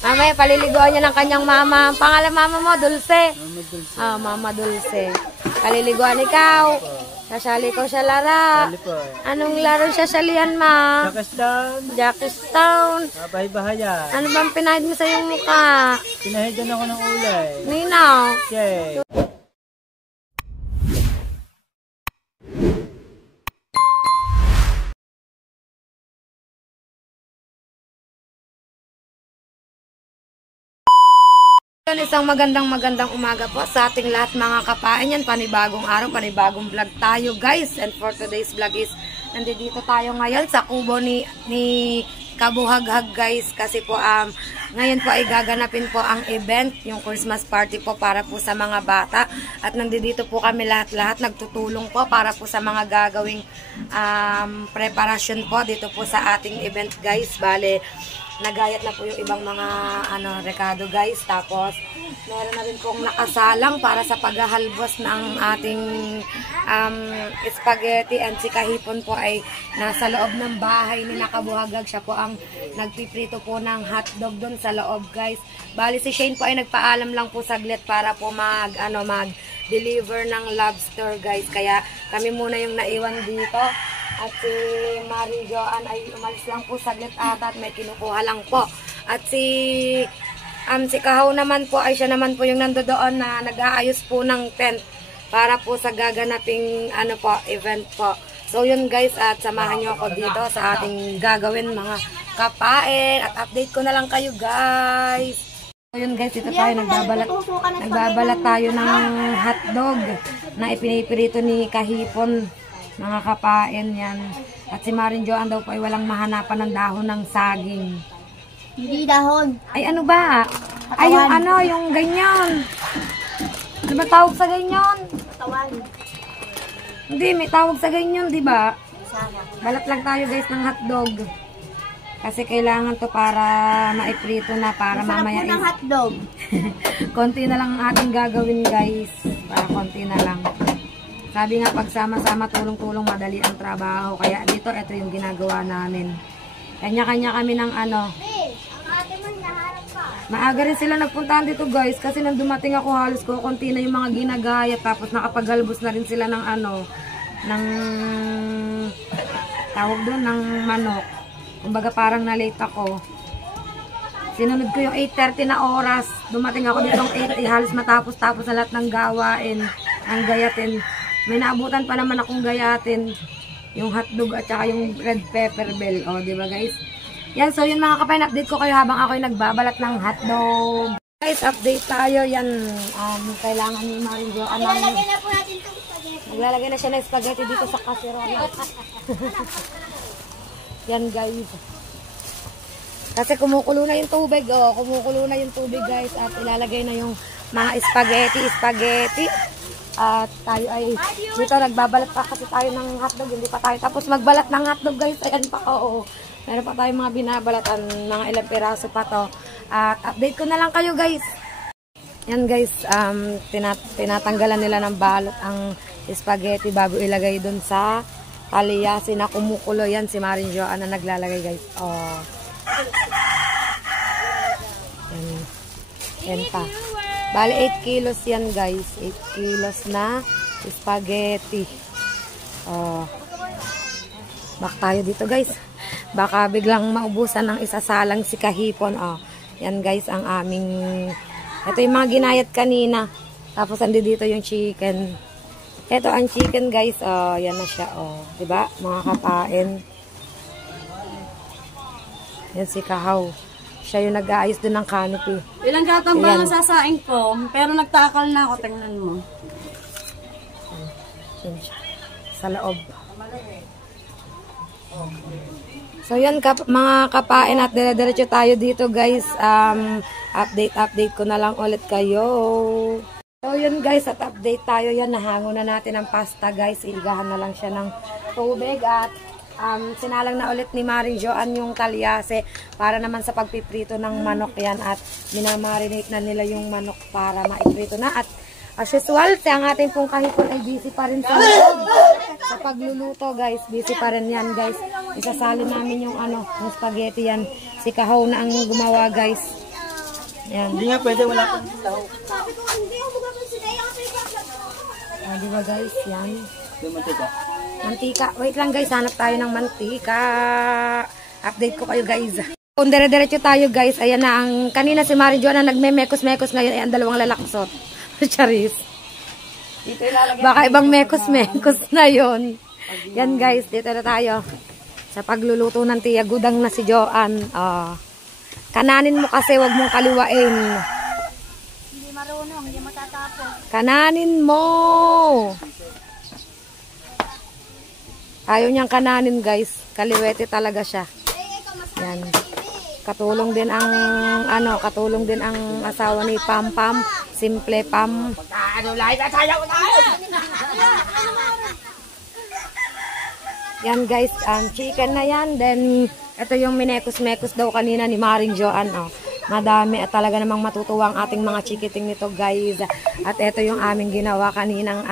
Mamaya paliliguan niya ng kanyang mama. Pangalan mama mo, Dulce. Mama Dulce. Ah, Mama Dulce. Paliliguan ikaw. Sasali ko siya lara. Sali po. Anong laro siya salihan, ma? Jackstown. Jackstown. Bahay-bahayan. Ano bang pinahid mo sa iyong mukha? Pinahidan ako ng ulay. Ninaw. Okay. Isang magandang umaga po sa ating lahat mga kapain yan. Panibagong araw, panibagong vlog tayo guys. And for today's vlog is nandito tayo ngayon sa kubo ni Kabuhaghag guys. Kasi po ngayon po ay gaganapin po ang event, yung Christmas party po para po sa mga bata. At nandito po kami lahat-lahat nagtutulong po para po sa mga gagawing preparasyon po dito po sa ating event guys. Bale, nagayat na po yung ibang mga rekado guys. Tapos meron na rin pong nakasalang para sa paghahalbos ng ating spaghetti. And si Kahipon po ay nasa loob ng bahay ni Kabuhaghag. Siya po ang nagpiprito po ng hotdog doon sa loob guys. Bali si Shane po ay nagpaalam lang po saglit para po mag-deliver ng lobster guys. Kaya kami muna yung naiwan dito. At si Marie Joan ay umalis lang po saglit ata at may kinukuha lang po. At si Kahaw naman po ay siya naman po yung nandoon na nag-aayos po ng tent para po sa gaganaping event po. So yun guys, at samahan nyo ako dito sa ating gagawin mga kapain at update ko na lang kayo guys. So yun guys, dito tayo nagbabalat tayo ng hotdog na ipinipirito ni Kahipon. Mga kapain yan. At si Maring Joan daw po ay walang mahanapan ng dahon ng saging. Hindi dahon. Ay ano ba? Ay yung ganyan. Ano ba tawag sa ganyan? Katawan. Hindi, may tawag sa ganyan, di ba? Sana. Balat lang tayo guys ng hotdog. Kasi kailangan to para maiprito na para masarap mamaya. Masarap po ng hotdog. Konti na lang ang ating gagawin guys. Para konti na lang. Sabi nga, pagsama-sama, tulong-tulong, madali ang trabaho. Kaya dito, ito yung ginagawa namin. Kanya-kanya kami ng Maaga rin sila nagpuntahan dito guys. Kasi nang dumating ako, halos ko, konti na yung mga ginagaya. Tapos nakapaghalbos na rin sila ng tawag doon, ng manok. Kumbaga parang na-late ako. Sinunod ko yung 8:30 na oras. Dumating ako dito ng 8, halos matapos-tapos na lahat ng gawain. Ang gayatin. May naabutan pa naman akong gayatin. Yung hotdog at saka yung red pepper bell. O, diba guys? Yan, so yun mga kapain, update ko kayo habang ako'y nagbabalat ng hotdog. Guys, update tayo. Yan, kailangan ni Maring Joan. Ilalagay na po natin itong spaghetti. Naglalagay na siya ng spaghetti dito sa casserole. Yan guys. Kasi kumukulo na yung tubig. O, kumukulo na yung tubig guys. At ilalagay na yung mga spaghetti. At tayo ay dito nagbabalat pa kasi tayo ng hotdog. Hindi pa tayo tapos magbalat ng hotdog guys. Ayan pa, oo. Meron pa tayo mga binabalatan. Mga ilang piraso pa to. At update ko na lang kayo guys. Yan guys, tinatanggalan nila ng balot ang spaghetti bago ilagay dun sa kaliyasi na kumukulo. Yan si Maring Joan na naglalagay guys. Oh. Yan pa. Bali 8 kilos yan guys. 8 kilos na spaghetti. Oh. Bak tayo dito guys. Baka biglang maubusan ng isasalang si Kahipon. Oh. Yan guys ang aming. Ito yung mga ginayat kanina. Tapos andi dito yung chicken. Ito ang chicken guys. Oh, yan na siya. Oh. Diba? Mga kapain. Yan si Kahaw. Siya yung nag-aayos doon ng canopy. Ilang gatang ba ang sasaing ko? Pero nagtakal na ako. Tingnan mo. Sa loob. So yan mga kapain at dire-diretso tayo dito guys. Update ko na lang ulit kayo. So yun guys, at update tayo yan. Nahango na natin ang pasta guys. Iligahan na lang siya ng tubig at sinalang na ulit ni Maring Joan yung talyase para naman sa pagpiprito ng manok yan at minamarinate na nila yung manok para maiprito na. At as usual, ang ating pong Kahipon ay busy pa rin sa pagluluto guys. Busy pa rin yan guys. Isasali namin yung yung spaghetti yan. Si Kahaw na ang gumawa guys. Yan. Hindi nga pwede, wala kang lahok. Di ba guys? Yan. Yung mantika. Mantika. Wait lang guys, hanap tayo ng mantika. Update ko kayo guys. Kung dire-diretso tayo guys, ayan na ang kanina si Mari Joanna nagme-mekos-mekos ngayon ay ang dalawang lalaksot. Charis. Baka ibang mekos-mekos na yon. Yan guys, dito na tayo. Sa pagluluto ng tiya, gudang na si Joan. Kananin mo kasi, wag mong kaliwain. Hindi marunong, hindi matatapos. Kananin mo! Ayaw niyang kananin guys. Kaliwete talaga siya. Yan. Katulong din ang katulong din ang asawa ni Pam Pam. Simple Pam. Yan guys, ang chicken na yan. Then ito yung minekos-mekos daw kanina ni Maring Joan. Madami at talaga namang matutuwa ang ating mga chikiting nito guys. At ito yung aming ginawa kaninang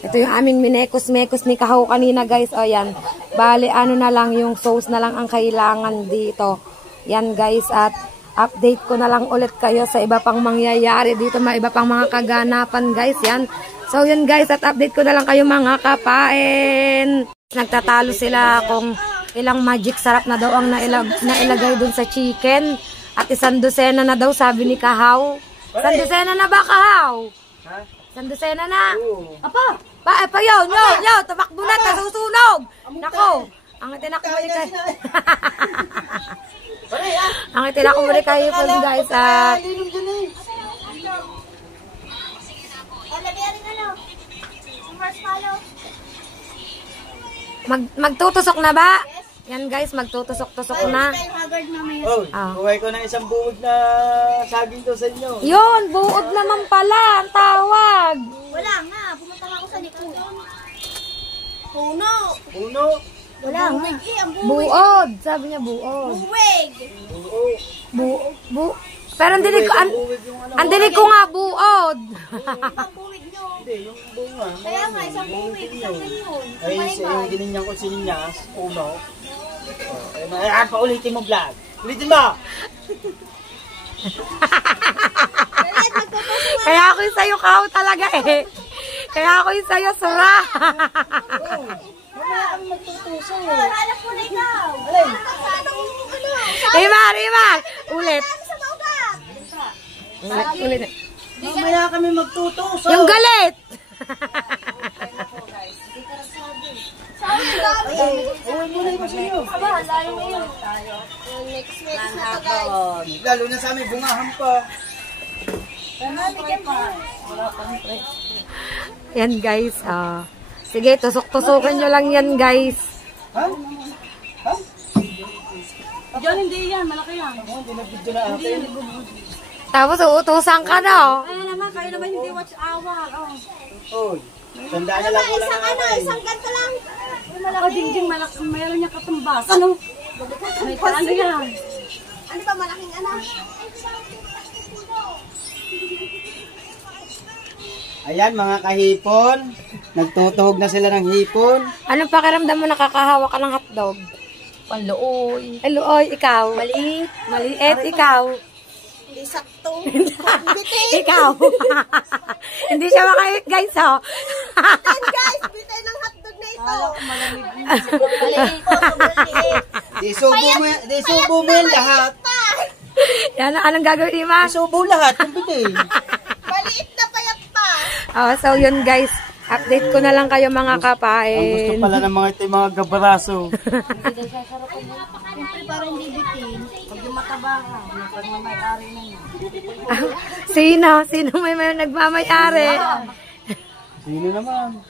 ito yung aming minekos-mekos ni Kahaw kanina guys. O yan, bali na lang yung sauce na lang ang kailangan dito. Yan guys, at update ko na lang ulit kayo sa iba pang mangyayari dito, iba pang mga kaganapan guys. Yan. So yun guys, at update ko na lang kayo mga kapain. Nagtatalo sila kung ilang magic sarap na daw ang nailagay dun sa chicken. At 100 na daw sabi ni Kahaw. 100 na ba Kahaw? Ha? 100 na? Oo. Apa? Pa yun, tumakbo na, tasusunog. Nako, ang itinakbo ni kay... ang itinakbo ni kay Hipon guys, at... Magtutusok na ba? Yan guys, magtutusok-tusok na. Oh, kuhay ko ng isang buod na saging to sa inyo. Yun, buod naman pala ang tawag. Wala nga, pumunta ako sa likod. Puno. Puno. Wala nga. Buod, sabi niya buod. Buwig. Oo. Pero ang dinig ko nga buod. Ibang buwig nyo. Hindi, yung bunga. Kaya nga, isang buwig, isang ganyan. Ay, yung gininyan ko sininyas, puno. Paulitin mo vlog. Ulitin mo! Kaya ako yung sa'yo Kahaw talaga eh. Kaya ako yung sa'yo sura. Mamaya kami magtutuso. Hanap mo na ikaw. Rimar. Ulit. Ulit. Mamaya kami magtutuso. Yung galit. Uwi mo na yung sa'yo. Next week na to guys. Lalo na sa amin, bungahan pa. Yan guys. Sige, tusok-tusokin nyo lang yan guys. Ha? Ha? Diyan hindi yan, malaki yan. Hindi nag-video na akin. Tapos uutusan ka no. Kayo naman hindi watch hour. Oy, tandaan na lang ko lang ang Isang ganto lang. Malaki. Dinggin, malaki. Mayroon niya katumbas. May paano yan? Ano ba malaking anak? Ayan mga kahipon, nagtutuhog na sila ng hipon. Anong pakiramdam mo nakakahawa ka ng hotdog? Paluoy. Eloy, ikaw. Maliit, ikaw. Hindi sakto. Ikaw. Hindi siya makahit guys oh. Guys, bitay ng hotdog na ito. Maliit. Di-subo mo yan lahat. Yan, anong gagawin ni Ma? Di-subo lahat, yung bitay. Maliit na payat pa. So yun guys, update ko na lang kayo mga Ang gusto kapain. pala ng mga ito, yung mga gabaraso. Siyempre parang hindi bitin. Pag yung mataba ka, pag mamay-ari na yun. Sino may nagmamayari? Sino naman?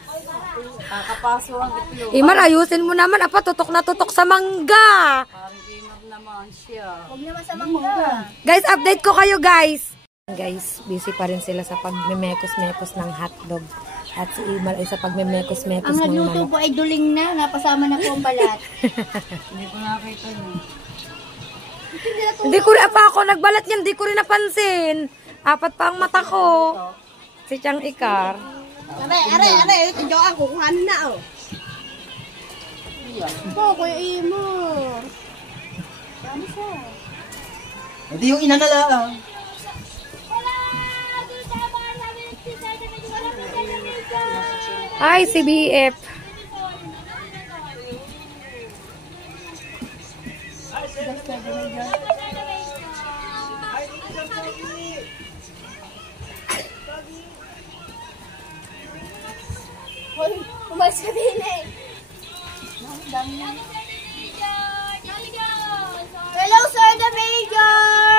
Kakapaso ang itlog. Imar, ayusin mo naman. Apa, tutok na tutok sa mangga. Parang imag naman siya. Huwag naman sa mangga. Guys, update ko kayo guys. Guys, busy pa rin sila sa pagmemekos-mekos ng hotdog. At si Imar ay sa pagmemekos-mekos Ang ng nagluto manok. po ay duling na. Napasama na po ang balat. Hindi ko nakita yun. Hindi ko rin, apa ako nagbalat yan, hindi ko rin napansin. Apat pa ang mata ko. Si Chang Ikar. Are. Ito Joan, kukuhanin na oh. Po, Kuya Imor. Dami siya. Hindi yung inanala. Ay, si BF. Hoy, umalis ka din eh. Hello, sir, the major!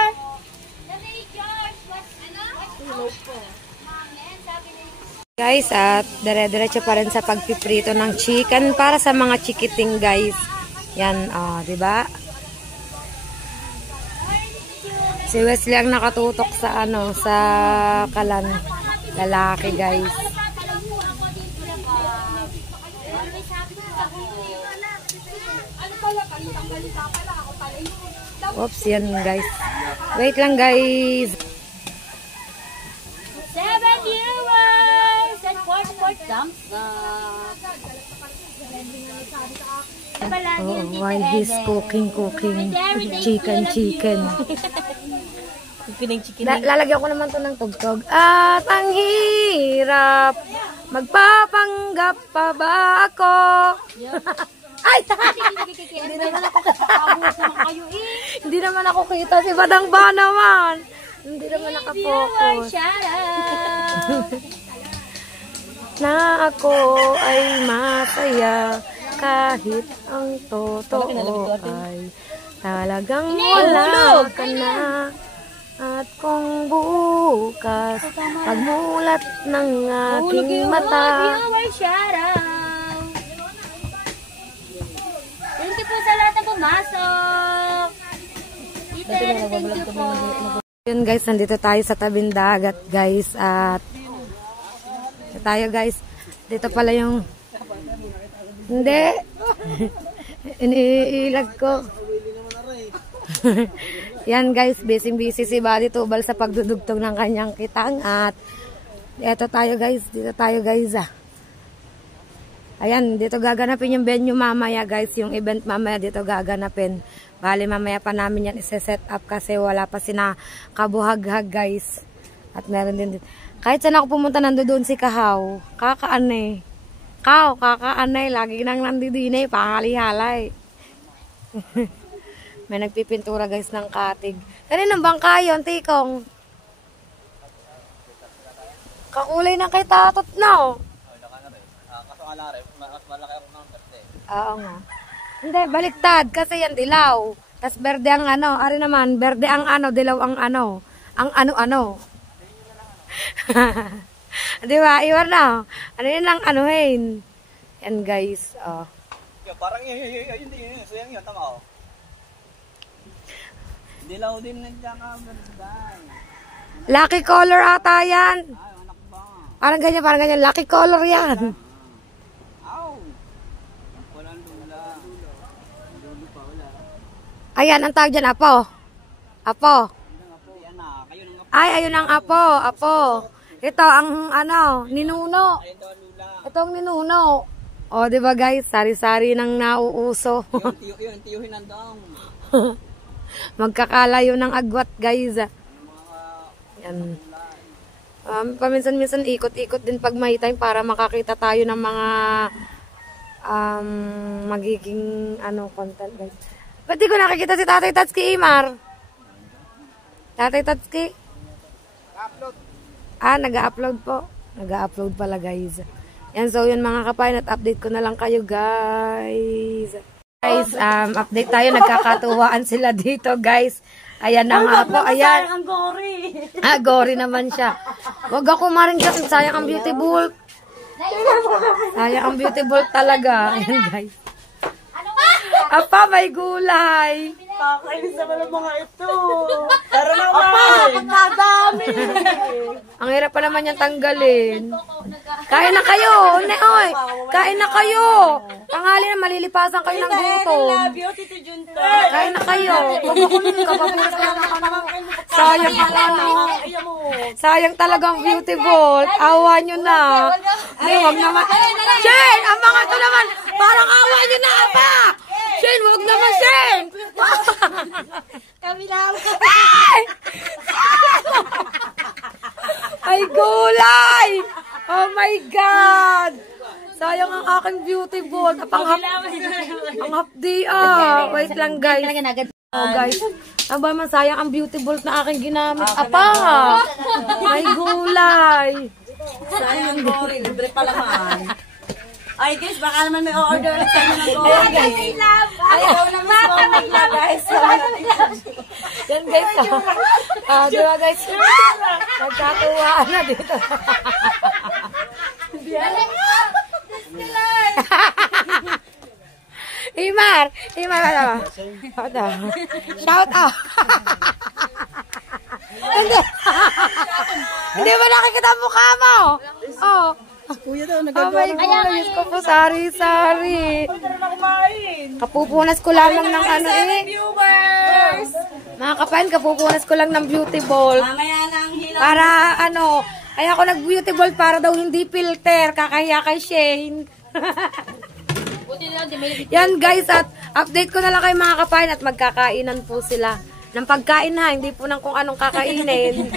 Guys, at dire-diretso pa rin sa pagpiprito ng chicken para sa mga chikiting, guys. Yan, di ba? Si Wesley ang nakatutok sa sa kalan. Lalaki, guys. Oops, yan, guys. Wait lang, guys. 7 viewers and 4 thumbs up. Oh, while he's cooking chicken. Lalagyan ko naman to ng tugtog. At ang hirap, magpapanggap pa ba ako? Ay! Hindi naman ako kita. Si Badang ba naman? Hindi naman nakapokus. Na ako ay masaya kahit ang totoo ay talagang wala ka na. At kung bukas pagmulat ng aking mata, thank you po sa lahat na pumasok. Thank you po. Yun guys, nandito tayo sa tabing dagat guys. At tayo guys, dito pala yung hindi iniilag ko. Yan guys, busy si Buddy Tubal sa pagdudugtog ng kanyang kitang. At dito tayo guys, ayan, dito gaganapin yung venue mamaya guys. Yung event mamaya dito gaganapin. Bali mamaya pa namin yan isi-set up kasi wala pa sina kabuhaghag guys. At meron din dito. Kahit saan ako pumunta nandoon si Kahaw. Kakaanay. Kakaanay. Lagi nang nandidinay. Pangalihalay. May nagpipintura guys ng katig. Kaninang bangka yun, Tikong? Kakulay na kay Tatot na, oh. Kaso nga lang rin, mas malaki ako ng berde. Oo nga. Hindi, baliktad. Kasi yan, dilaw. Tapos berde ang ari naman, berde ang dilaw ang ang ano-ano. Di ba? Iwan na. Ano yun lang anuhin. Yan guys. Oh. Parang yun. Sayang yun, tama oh. Dilaw din nandiyan ka, berday. Lucky color ata yan. Ay, anak ba? Parang ganyan. Lucky color yan. Aw! Walang lula. Lulu pa wala. Ayan, ang tawag dyan, apo. Apo. Yan na, kayo nang Ay, ayun ang apo. Ito ang ninuno. ayun daw lula. Ito ang ninuno. O, di ba guys, sari-sari nang nauuso. Yun, tiyuhin ang daong. Magkakalayo ng agwat guys. Yan. Paminsan-minsan ikot-ikot din pag may time para makakita tayo ng mga magiging content guys. Ba't di ko nakikita si Tatay Tatsuki, Imar? Tatay Tatsuki? Upload. Nag-upload po. Nag-upload pala guys. Yan, so yun mga kapayan at update ko na lang kayo guys. Guys, update tayo. Nagkakatuwaan sila dito guys. Ayan na nga po. Ayan. Ang gory. Gory naman siya. Huwag ako maring dyan. Sayang ang beauty bulk. Sayang ang beauty bulk talaga. Ayan guys. Apa, may gulay. Kakainis naman ang mga ito. Tara naman. Napakadami. Ang hirap pa naman yan tanggalin. Kain na kayo. Oy, kain na kayo. Tanghali na, malilipasan kayo ng gutom. Tito Junto. Kain na kayo. Kapapiras ka na sayang sayang talagang beautiful. Awa nyo na. Wag naman. Shane, ang mga to naman. Parang awa nyo na, apa. Shane, wag naman, Shane. Kami lang. Ay, gulay. Oh my God. Sayang ang aking beauty ball. Ang hapdi Wait lang guys. Oh guys. Aba man sayang ang beauty ball na aking ginamit. Apa! May gulay. Sayang ang gory. Libre pa naman. Ay guys, baka naman may order sa inyo ng gory. Ayaw na mas guys. Yan guys. Diba guys? Nagkatuwaan na dito. Imar, ano? Shout out. Hindi mo nakikita ang mukha mo. Oh. Kuya daw, Oh nagagawa. my goodness ko po, sari-sari. Kapupunas ko lamang ng ano Viewers! Mga kapain, kapupunas ko lang ng beauty ball. Mamaya nang hilaw. Para ano, kaya ako nag-beauty ball para daw hindi filter. Kakahiya kay Shane. Yan guys, at update ko na lang kay mga kapain at magkakainan po sila. Ng pagkain ha, hindi po ng kung anong kakainin.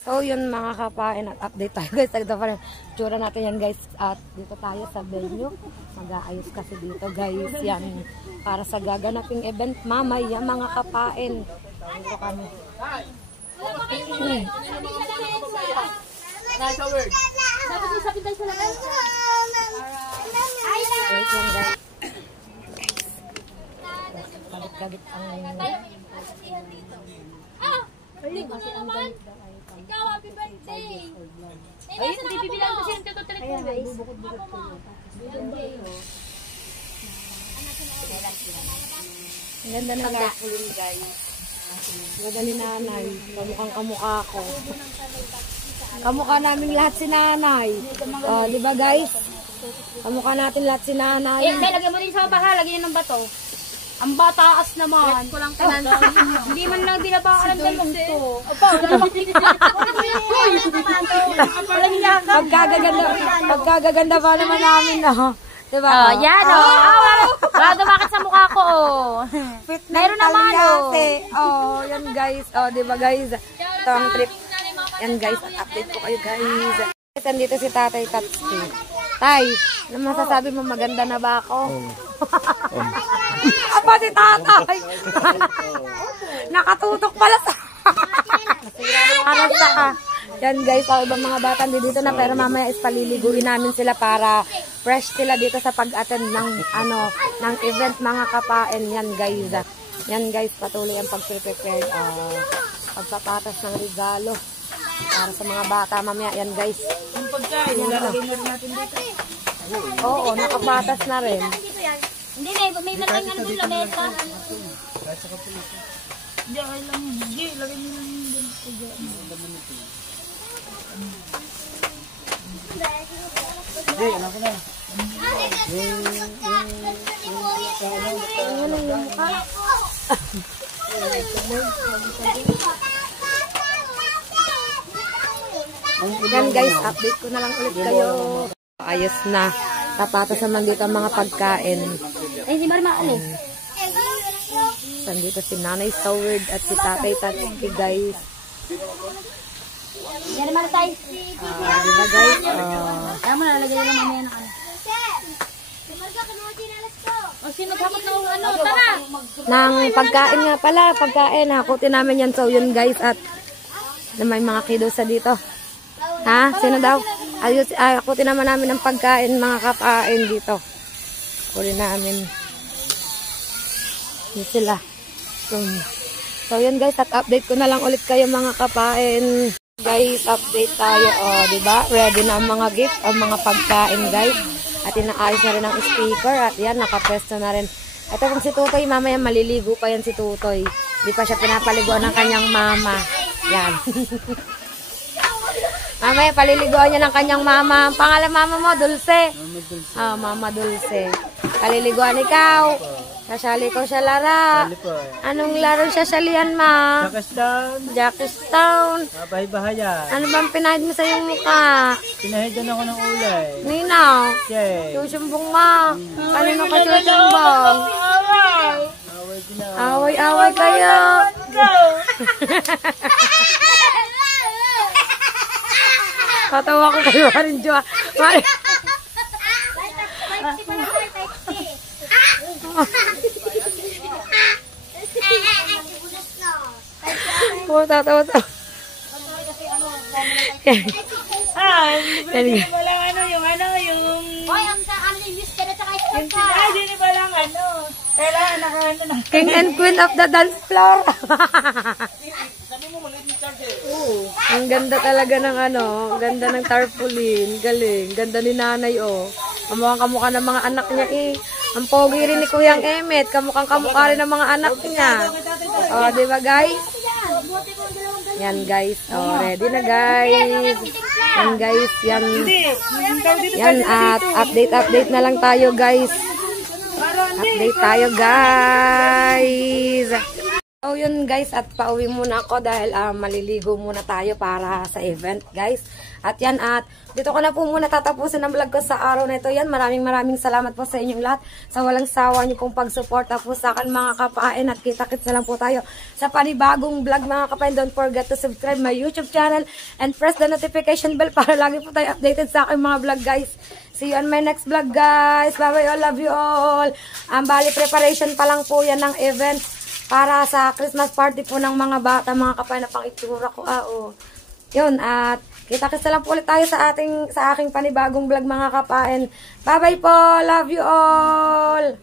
So yun mga kapain at update tayo guys. Ito pa rin, tsura natin yan guys. At dito tayo sa venue. Mag-aayos kasi dito guys. Yan, para sa gaganaping event mamaya mga kapain. Dito kami. Wait lang guys. Gabit ang... Hindi ko na naman. Ikaw, happy birthday. Ay, hindi bibilang kasi ng tututulit mo, guys. Ako mo. Birthday. Ang ganda na guys. Ang ganda ni nanay. Kamukhang kamukha ko. Kamukha namin lahat si nanay. Di ba guys? Kamukha natin lahat si nanay. Eh, lagyan mo din sa baha. Lagyan ng bato. Ang bataas naman. Hindi man lang dinabaan ng dalong to. Pagkagaganda pa naman namin na. Diba? Oh, yan wala dumakit sa mukha ko, Meron naman, yan guys. Diba guys? Ito ang trip. Yan guys, update ko kayo guys. Nandito si Tatay Tatsuki. Tay, ano masasabi mo, maganda na ba ako? Apa si Tatay? Nakatutok pala sa... Harap ka. Yan guys, ibang mga bata dito na, pero mamaya is paliliguin namin sila para fresh sila dito sa pag-attend ng ng event mga kapain. Yan guys. Yan guys, patuloy ang pag-prepare, pagpapatas ng regalo para sa mga bata mamaya. Yan guys. Ang pagkain, ilalagay mo rin natin dito. Oo, nakapatas na rin. Hindi, may malaking ano doon, lamesa. Hindi, okay lang. Hindi, ilagay mo lang yung dito. Hindi, alam ko na. Yan guys, update ko na lang ulit kayo. Ayos na. Tapatas naman dito ang mga pagkain. Ay, si Marma, Nandito si Nanay Saward at si Tatay Tatsuki guys. Yan naman tayo. Diba guys? Kaya mo nalalagay lang mamaya ng ano. O, sino dapat na tara! Nang pagkain nga pala, pagkain. Hakutin namin yan. So yun guys, at na may mga kiddosa dito. Ha? Sino daw? Hakutin naman namin ng pagkain, mga kapain dito. Hakutin namin. Yun sila. So yun guys, at update ko na lang ulit kayo mga kapain. Guys, update tayo. Diba? Ready na ang mga gift, ang mga pagkain guys. At inaayos na rin ang speaker. At yan, nakapesto na rin. Ito kung si Tutoy, mamaya maliligo pa yan si Tutoy. Di pa siya pinapaliguan ng kanyang mama. Yan. Mamaya paliliguan niya ng kanyang mama. Ang pangalan mama mo, Dulce. Mama Dulce. Paliliguan ikaw. Sasali ko siya lara. Anong laro siya salihan, ma? Jackstown. Bahay-bahayan. Ano bang pinahid mo sa iyong mukha? Pinahidan ako ng ulay. Ninaw. Yay. Susumbong, ma. Kanino ka susumbong? Away-away kayo. Katawa ko kayo rin, Jo. Oh, tatawa. Yan. Walang yung... Hoy, ang ano yung miss ka na tsaka yung Hindi pa lang kailangan na. King and Queen of the dance floor. Ang ganda talaga ng ang ganda ng tarpaulin. Galing. Ganda ni nanay, oh. Kamukha ng mga anak niya, eh. Ang pogi rin ni Kuyang Emmet. Kamukha rin ng mga anak niya. Oh, di ba, guys? Yan, guys. Oh, ready na, guys. Yan, guys. Yan. Yan, at update na lang tayo, guys. Update tayo, guys. So, yun, guys. At pauwi muna ako dahil maliligo muna tayo para sa event, guys. At yan, at dito ko na po muna tatapusin ang vlog ko sa araw na ito. Yan, maraming salamat po sa inyong lahat. Sa walang sawa niyo pong pagsuporta po sa akin, mga kapain. At kita-kits na lang po tayo sa panibagong vlog, mga kapain. Don't forget to subscribe my YouTube channel and press the notification bell para lagi po tayo updated sa aking mga vlog, guys. See you on my next vlog, guys. Bye-bye all. Love you all. Bali, preparation pa lang po yan ng event para sa Christmas party po ng mga bata, mga kapain, na pang itsura ko. Yun, at kita-kits na lang po ulit tayo sa aking panibagong vlog, mga kapain. Bye-bye po. Love you all.